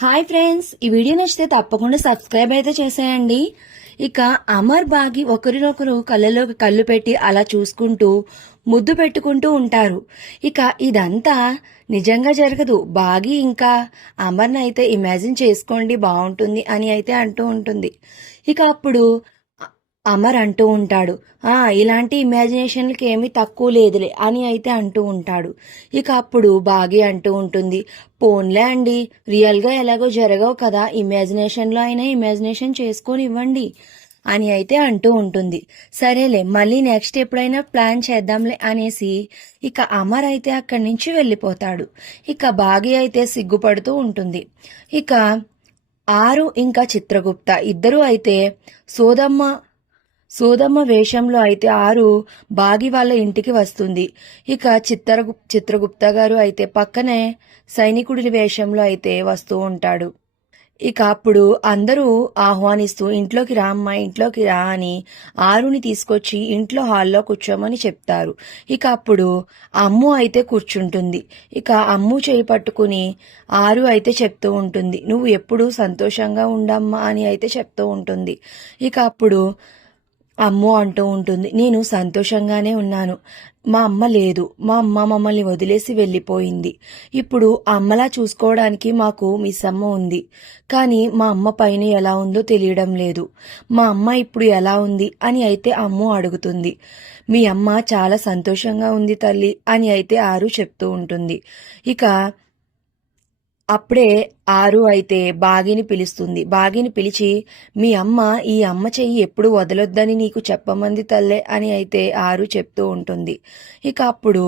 Hi friends ఈ video నచ్చితే తప్పకుండా సబ్స్క్రైబ్ అయితే చేసేయండి. ఇక అమర్ బాగి ఒకరినొకరు కళ్ళలోకి కళ్ళు పెట్టి అలా చూసుకుంటూ ముద్దు పెట్టుకుంటూ ఉంటారు. ఇక ఇదంతా నిజంగా జరగదు. బాగి ఇంకా అమర్ని అయితే ఇమాజిన్ చేసుకోండి బాగుంటుంది అని అయితే అంటూ ఉంటుంది. ఇక అప్పుడు అమర్ అంటూ ఉంటాడు. ఆ ఇలాంటి ఇమాజినేషన్లకి ఏమీ తక్కువ లేదులే అని అయితే అంటూ ఉంటాడు. ఇక అప్పుడు బాగి అంటూ ఉంటుంది పోన్లే అండి రియల్గా ఎలాగో జరగవు కదా ఇమాజినేషన్లో అయినా ఇమాజినేషన్ చేసుకొని ఇవ్వండి అని అయితే అంటూ ఉంటుంది. సరేలే మళ్ళీ నెక్స్ట్ ఎప్పుడైనా ప్లాన్ చేద్దాంలే అనేసి ఇక అమర్ అయితే అక్కడి నుంచి వెళ్ళిపోతాడు. ఇక బాగి అయితే సిగ్గుపడుతూ ఉంటుంది. ఇక ఆరు ఇంకా చిత్రగుప్త ఇద్దరూ అయితే సోదమ్మ సోదమ్మ వేషంలో అయితే ఆరు బాగి వాళ్ళ ఇంటికి వస్తుంది. ఇక చిత్తర చిత్రగుప్త గారు అయితే పక్కనే సైనికుడి వేషంలో అయితే వస్తూ ఉంటాడు. ఇక అప్పుడు అందరూ ఆహ్వానిస్తూ ఇంట్లోకి రామ్మా ఇంట్లోకి రా అని ఆరుని తీసుకొచ్చి ఇంట్లో హాల్లో కూర్చోమని చెప్తారు. ఇక అప్పుడు అమ్ము అయితే కూర్చుంటుంది. ఇక అమ్ము చేయి పట్టుకుని ఆరు అయితే చెప్తూ ఉంటుంది. నువ్వు ఎప్పుడూ సంతోషంగా ఉండమ్మా అని అయితే చెప్తూ ఉంటుంది. ఇక అప్పుడు అమ్మో అంటూ ఉంటుంది. నేను సంతోషంగానే ఉన్నాను. మా అమ్మ లేదు. మా అమ్మ మమ్మల్ని వదిలేసి వెళ్ళిపోయింది. ఇప్పుడు అమ్మలా చూసుకోవడానికి మాకు మిస్ అమ్మ ఉంది. కానీ మా అమ్మ పైన ఎలా ఉందో తెలియడం లేదు. మా అమ్మ ఇప్పుడు ఎలా ఉంది అని అయితే అమ్మ అడుగుతుంది. మీ అమ్మ చాలా సంతోషంగా ఉంది తల్లి అని అయితే ఆరు చెప్తూ ఉంటుంది. ఇక అప్పుడే ఆరు అయితే బాగిని పిలుస్తుంది. బాగిని పిలిచి మీ అమ్మ ఈ అమ్మ చెయ్యి ఎప్పుడు వదలొద్దని నీకు చెప్పమంది తల్లే అని అయితే ఆరు చెప్తూ ఉంటుంది. ఇక అప్పుడు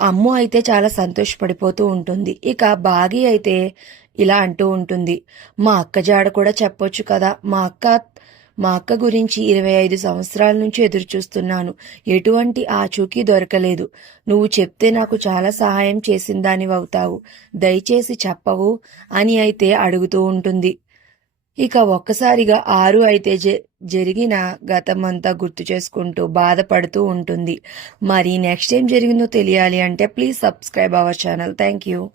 అమ్ము అయితే చాలా సంతోషపడిపోతూ ఉంటుంది. ఇక బాగి అయితే ఇలా అంటూ ఉంటుంది మా అక్క జాడ కూడా చెప్పొచ్చు కదా మా అక్క మా అక్క గురించి ఇరవై ఐదు సంవత్సరాల నుంచి ఎదురుచూస్తున్నాను. ఎటువంటి ఆచూకీ దొరకలేదు. నువ్వు చెప్తే నాకు చాలా సహాయం చేసిన అవుతావు దయచేసి చెప్పవు అని అయితే అడుగుతూ ఉంటుంది. ఇక ఒక్కసారిగా ఆరు అయితే జ- జరిగిన గతమంతా గుర్తు చేసుకుంటూ బాధపడుతూ ఉంటుంది. మరి నెక్స్ట్ ఏం జరిగిందో తెలియాలి అంటే please subscribe our channel. Thank you.